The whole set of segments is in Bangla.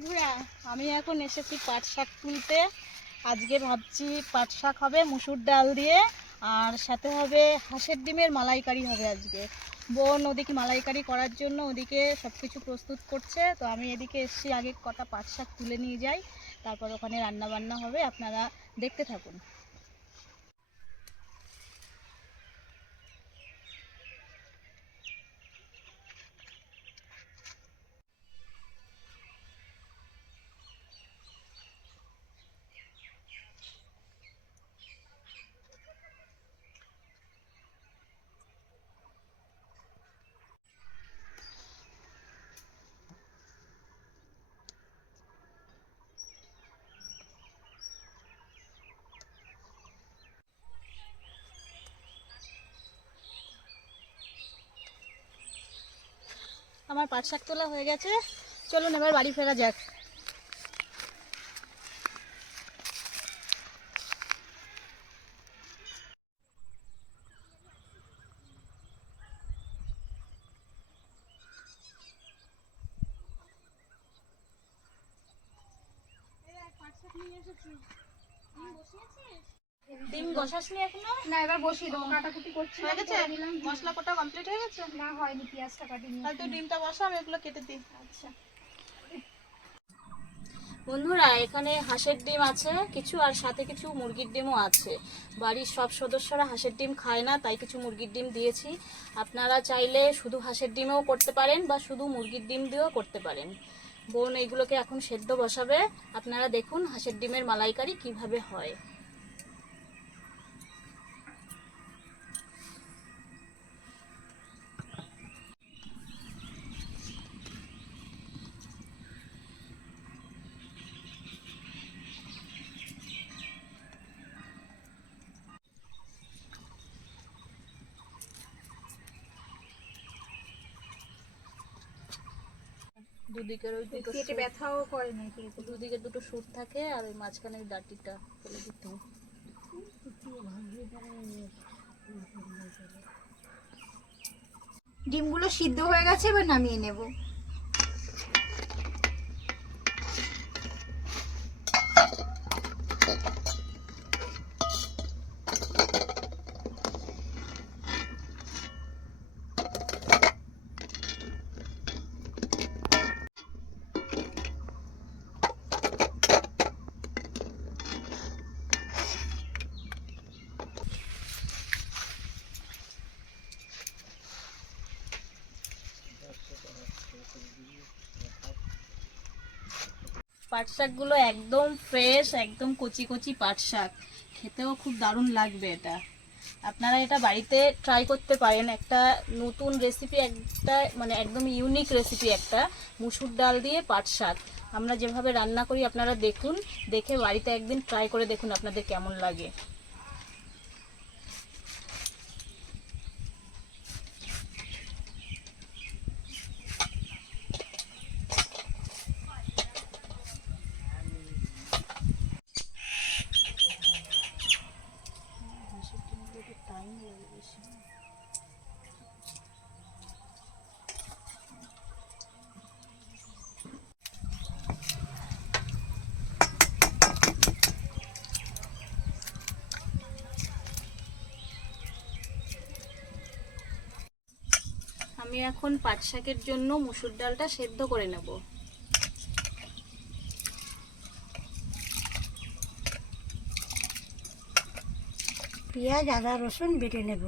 বন্ধুরা, আমি এখন এসেছি পাট শাক তুলতে। আজকে ভাবছি পাট শাক হবে মুসুর ডাল দিয়ে, আর সাথে হবে হাঁসের ডিমের মালাইকারি হবে আজকে। বোন ওদিকে মালাইকারি করার জন্য ওদিকে সব কিছু প্রস্তুত করছে, তো আমি এদিকে এসেছি আগে কটা পাট শাক তুলে নিয়ে যাই, তারপর ওখানে রান্না বান্না হবে। আপনারা দেখতে থাকুন। আমার পাট শাক তোলা হয়ে গেছে, চলুন এবার বাড়ি ফেরা যাক। ডিম বসাসনি এখনো? না, এবার বসিয়ে দেবো। কাটাকুটি করছি। হয়ে গেছে? মশলা কোটা কমপ্লিট হয়ে গেছে? না, হয়নি, পেঁয়াজটা কাটিনি। তাহলে তুই ডিমটা বসা, আমি এগুলো কেটে দিই। আচ্ছা বন্ধুরা, এখানে হাঁসের ডিম আছে কিছু, আর সাথে কিছু মুরগির ডিমও আছে। বাড়ির সব সদস্যরা হাঁসের ডিম খায় না, তাই কিছু মুরগির ডিম দিয়েছি। আপনারা চাইলে শুধু হাঁসের ডিমেও করতে পারেন বা শুধু মুরগির ডিম দিয়েও করতে পারেন। বোন এইগুলোকে এখন সেদ্ধ বসাবে। আপনারা দেখুন হাঁসের ডিমের মালাইকারি কিভাবে হয়। দুদিকের ওই দুটো পেটে ব্যথাও করে না, দুদিকে দুটো সুর থাকে, আর ওই মাঝখানে ওই ডাটিটা ফেলে দিতে হবে। ডিমগুলো সিদ্ধ হয়ে গেছে, এবার নামিয়ে নেব। পাট শাকগুলো একদম ফ্রেশ, একদম কচি কচি পাট শাক, খেতেও খুব দারুণ লাগবে এটা। আপনারা এটা বাড়িতে ট্রাই করতে পারেন। একটা নতুন রেসিপি, একটা মানে একদম ইউনিক রেসিপি, একটা মুসুর ডাল দিয়ে পাট শাক। আমরা যেভাবে রান্না করি আপনারা দেখুন, দেখে বাড়িতে একদিন ট্রাই করে দেখুন আপনাদের কেমন লাগে। আমি এখন পাট শাকের জন্য মুসুর ডালটা সেদ্ধ করে নেব। পেঁয়াজ, আদা, রসুন বেটে নেব।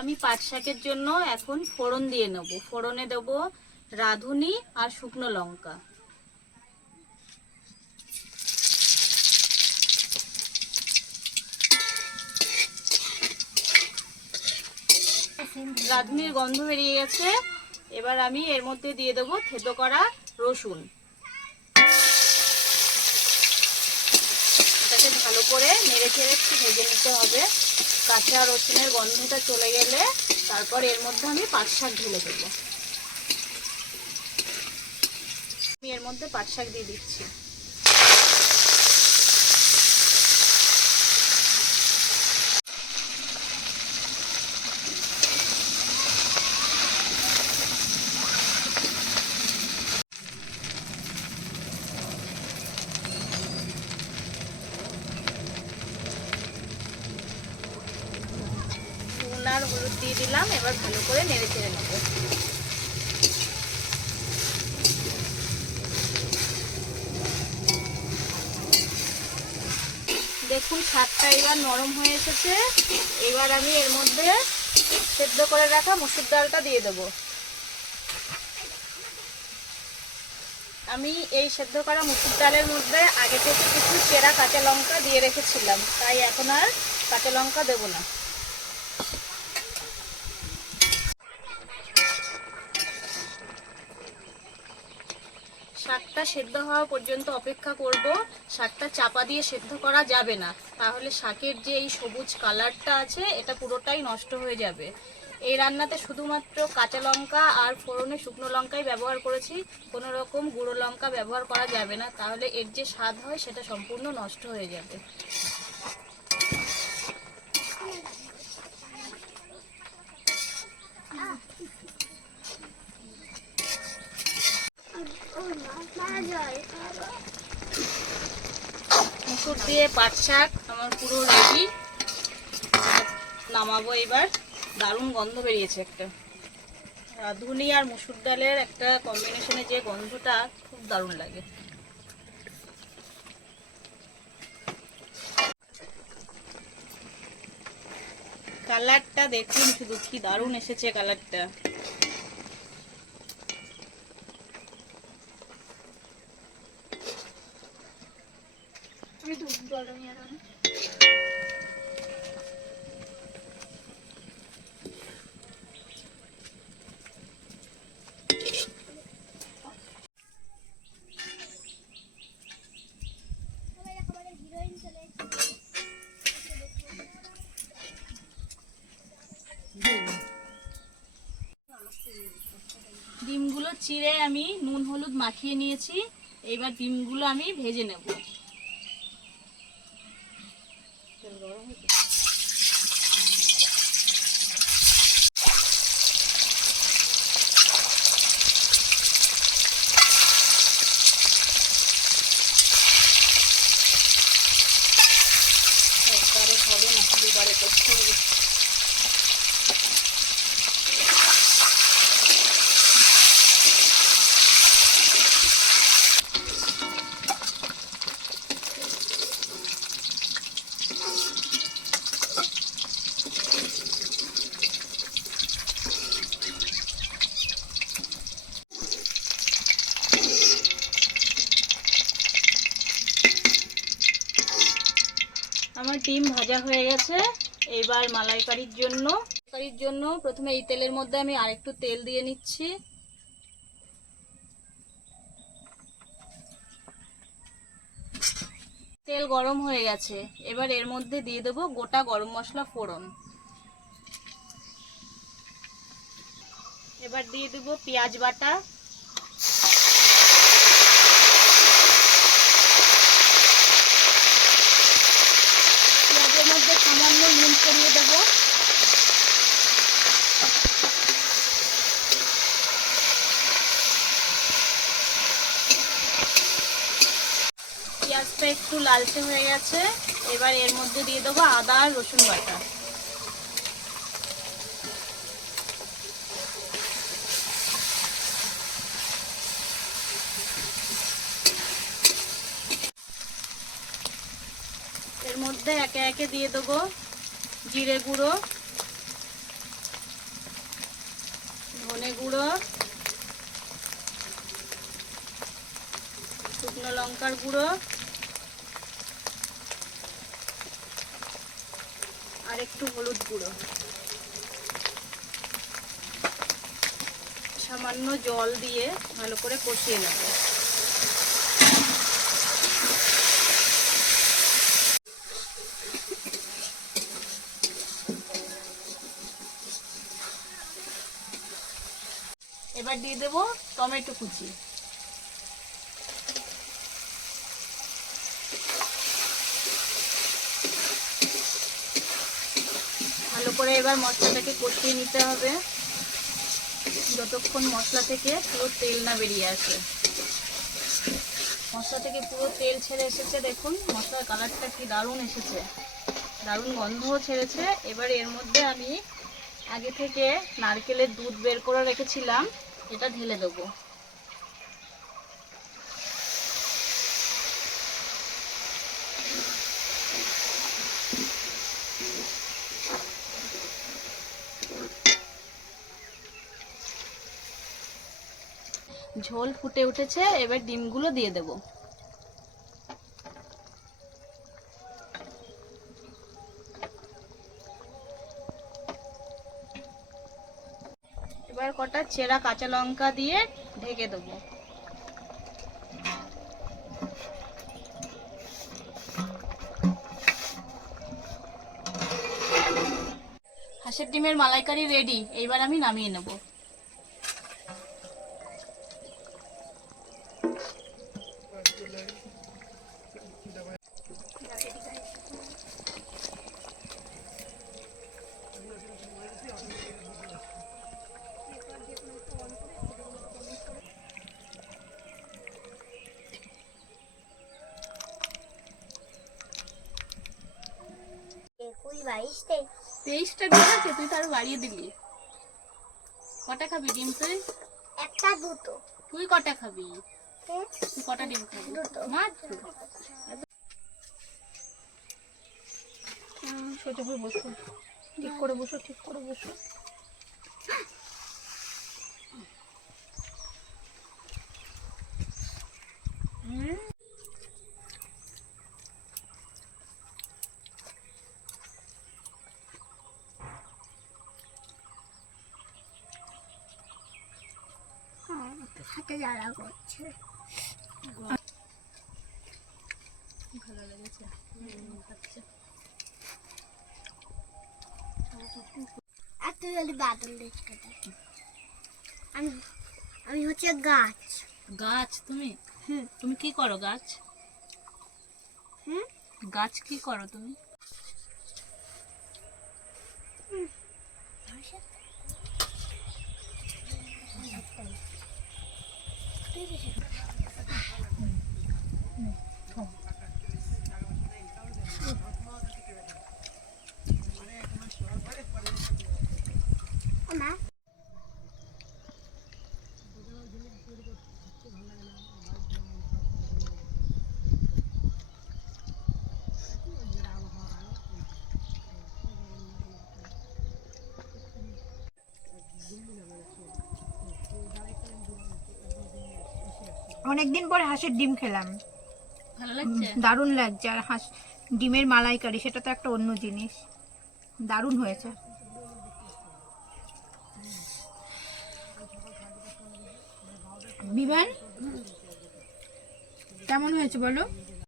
আমি পাট শাকের জন্য এখন ফোড়ন দিয়ে নেব। ফোড়নে দেব রাঁধুনি আর শুকনো লঙ্কা। রাঁধুনির গন্ধ বেরিয়ে গেছে। এবার আমি এর মধ্যে দিয়ে দেবো থেতো করা রসুন। এটাকে ভালো করে নেড়ে চেড়ে একটু ভেজে নিতে হবে। কাঁচা রসুনের গন্ধটা চলে গেলে তারপর এর মধ্যে আমি পাট শাক ঢেলে দেবো। আমি এর মধ্যে পাট শাক দিয়ে দিচ্ছি। নুন আর হলুদ দিয়ে দিলাম। এবার ভালো করে নেড়ে চেড়ে নেব। দেখুন শাকটা এবার নরম হয়ে এসেছে। এবার আমি এর মধ্যে সেদ্ধ করে রাখা মসুর ডালটা দিয়ে দেব। আমি এই সেদ্ধ করা মসুর ডালের মধ্যে আগে থেকে কিছু চেরা কাঁচা লঙ্কা দিয়ে রেখেছিলাম, তাই এখন আর কাঁচা লঙ্কা দেব না। শাকটা সেদ্ধ হওয়া পর্যন্ত অপেক্ষা করব। শাকটা চাপা দিয়ে সেদ্ধ করা যাবে না, তাহলে শাকের যে এই সবুজ কালারটা আছে এটা পুরোটাই নষ্ট হয়ে যাবে। এই রান্নাতে শুধুমাত্র কাঁচা লঙ্কা আর ফোড়নে শুকনো লঙ্কাই ব্যবহার করেছি, কোনো রকম গুঁড়ো লঙ্কা ব্যবহার করা যাবে না, তাহলে এর যে স্বাদ হয় সেটা সম্পূর্ণ নষ্ট হয়ে যাবে। মুসুর দিয়ে পাট শাক আমার পুরো রেডি। নামাবো এবার। দারুণ গন্ধ বেরিয়েছে একটা। রাঁধুনি আর মুসুর ডালের একটা কম্বিনেশনে যে গন্ধটা খুব দারুণ লাগে। কালারটা দেখুন শুধু, কি দারুণ এসেছে কালারটা। ডিমগুলো চিড়ে আমি নুন হলুদ মাখিয়ে নিয়েছি। এবার ডিমগুলো আমি ভেজে নেব। একবারে হবে না, দুবারে করতে হবে। আমার ডিম ভাজা হয়ে গেছে। এবার মালাইকারির জন্য প্রথমে এই তেলের মধ্যে আমি আরেকটু তেল দিয়ে নিচ্ছি। তেল গরম হয়ে গেছে। এবার এর মধ্যে দিয়ে দেবো গোটা গরম মশলা ফোড়ন। এবার দিয়ে দেবো পেঁয়াজ বাটা, পেঁয়াজের মধ্যে সামান্য নুন ছড়িয়ে দেবো। পেঁয়াজটা একটু লালচে হয়ে গেছে। এবার এর মধ্যে দিয়ে দেবো আদা আর রসুন বাটা। এর মধ্যে একে একে দিয়ে দেবো জিরে গুঁড়ো, ধনে গুঁড়ো, শুকনো লঙ্কার গুঁড়ো আর একটু হলুদ গুঁড়ো। সামান্য জল দিয়ে ভালো করে কষিয়ে নেব। এবার দিয়ে দেব টমেটো কুচি। ভালো করে এবার মশলাটাকে কষিয়ে নিতে হবে যতক্ষণ মশলা থেকে পুরো তেল না বেরিয়ে আসে। মশলা থেকে পুরো তেল ছেড়ে এসেছে, দেখুন মশলার কালারটা কি দারুণ এসেছে, দারুণ গন্ধও ছেড়েছে। এবার এর মধ্যে আমি আগে থেকে নারকেলের দুধ বের করে রেখেছিলাম, এটা ঢেলে দেবো। ঝোল ফুটে উঠেছে, এবার ডিমগুলো দিয়ে দেব। এবার কটা চেরা কাঁচা লঙ্কা দিয়ে ঢেকে দেবো। হাঁসের ডিমের মালাইকারি রেডি। এইবার আমি নামিয়ে নেব। তেইশটা ডিম আছে, তুই তো আরো বাড়িয়ে দিলি। কটা খাবি ডিম তুই? একটা দুটো। তুই কটা খাবি? তুই কটা ডিম খাবি? মাত্র। সোজা হয়ে বসো, ঠিক করে বসো, ঠিক করে বসো। হাতে জ্বালা করছে। ভালো লেগেছে। আর তুই যদি বাদল দেখতে আমি আমি হচ্ছে গাছ। গাছ? তুমি তুমি কি করো গাছ? গাছ কি করো তুমি? অনেকদিন পরে হাঁসের ডিম খেলাম, ভালো লাগছে? দারুণ লাগছে। আর হাঁস ডিমের মালাইকারি সেটা তো একটা অন্য জিনিস, দারুণ হয়েছে। বিমান কেমন হয়েছে বলো?